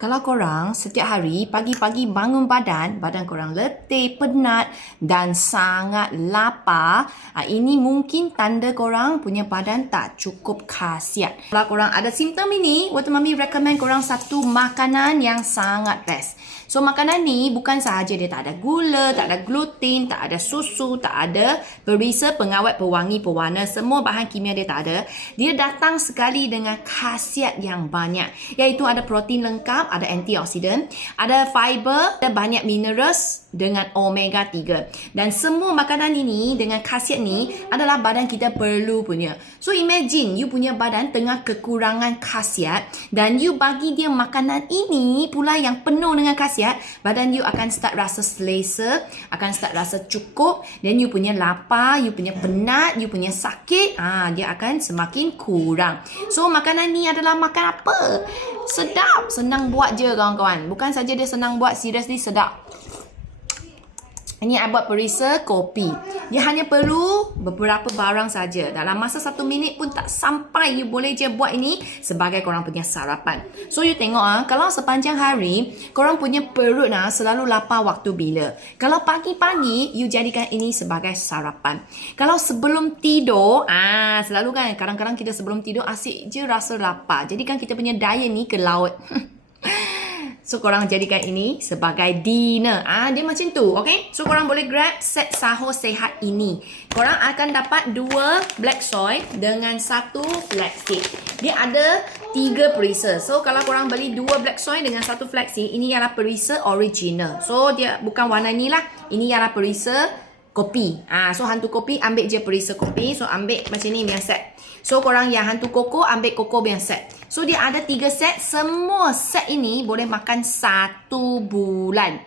Kalau korang setiap hari pagi-pagi bangun badan korang letih, penat dan sangat lapar, ini mungkin tanda korang punya badan tak cukup khasiat. Kalau korang ada simptom ini, Waktu Mami recommend korang satu makanan yang sangat best. So makanan ni bukan sahaja dia tak ada gula, tak ada gluten, tak ada susu, tak ada perisa, pengawet, pewangi, pewarna, semua bahan kimia dia tak ada. Dia datang sekali dengan khasiat yang banyak, iaitu ada protein lengkap, ada antioksidan, ada fiber, ada banyak minerals dengan omega 3. Dan semua makanan ini dengan khasiat ni adalah badan kita perlu punya. So imagine you punya badan tengah kekurangan khasiat dan you bagi dia makanan ini pula yang penuh dengan khasiat, badan you akan start rasa selesa, akan start rasa cukup, dan you punya lapar, you punya penat, you punya sakit, dia akan semakin kurang. So makanan ni adalah makan apa? Sedap, senang buat je kawan-kawan. Bukan saja dia senang buat, seriously sedap. Ini I buat perisa kopi. Dia hanya perlu beberapa barang saja. Dalam masa 1 minit pun tak sampai, you boleh je buat ini sebagai korang punya sarapan. So you tengok kalau sepanjang hari korang punya perut selalu lapar waktu bila. Kalau pagi-pagi you jadikan ini sebagai sarapan. Kalau sebelum tidur, selalu kan kadang-kadang kita sebelum tidur asyik je rasa lapar. Jadikan kita punya diet ni ke laut. So korang jadikan ini sebagai dinner. Dia macam tu, okay? So korang boleh grab set sahur sehat ini. Korang akan dapat 2 black soy dengan 1 flaxseed. Dia ada 3 perisa. So kalau korang beli 2 black soy dengan 1 flaxseed, ini ialah perisa original. So dia bukan warna ni lah. Ini ialah perisa kopi. So hantu kopi ambil je perisa kopi. So ambil macam ni punya set. So korang yang hantu koko ambil koko punya set. So dia ada 3 set. Semua set ini boleh makan 1 bulan.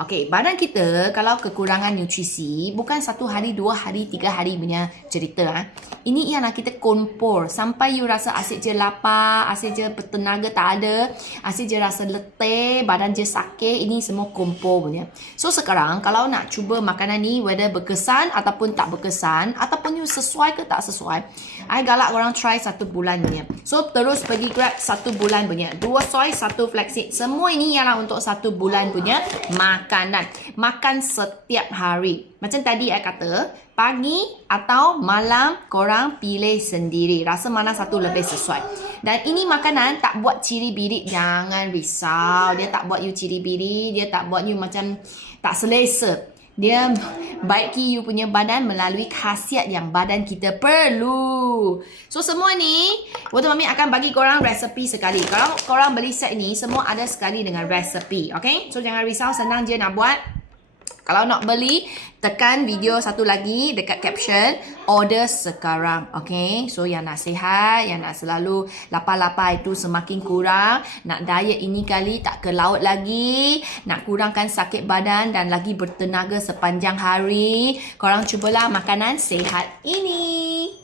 Okey, badan kita kalau kekurangan nutrisi bukan 1 hari, 2 hari, 3 hari punya cerita. Ini ialah kita kompor sampai you rasa asyik je lapar, asyik je tenaga tak ada, asyik je rasa letih, badan je sakit. Ini semua kompor punya. So sekarang kalau nak cuba makanan ni, whether berkesan ataupun tak berkesan, ataupun you sesuai ke tak sesuai, I galak korang try 1 bulan punya. So terus pergi grab 1 bulan punya. 2 soy, 1 flaxseed. Semua ini ialah untuk 1 bulan punya makanan. Makan setiap hari. Macam tadi I kata, pagi atau malam korang pilih sendiri. Rasa mana satu lebih sesuai. Dan ini makanan tak buat ciri-biri. Jangan risau. Dia tak buat you ciri-biri. Dia tak buat you macam tak selesa. Dia baiki you punya badan melalui khasiat yang badan kita perlu. So semua ni Waktu Mami akan bagi korang resepi sekali. Kalau korang beli set ni, semua ada sekali dengan resepi. Okay? So jangan risau, senang je nak buat. Kalau nak beli, tekan video satu lagi dekat caption, order sekarang. Okay? So yang nak sihat, yang nak selalu lapar-lapar itu semakin kurang, nak diet ini kali tak ke laut lagi, nak kurangkan sakit badan dan lagi bertenaga sepanjang hari, korang cubalah makanan sihat ini.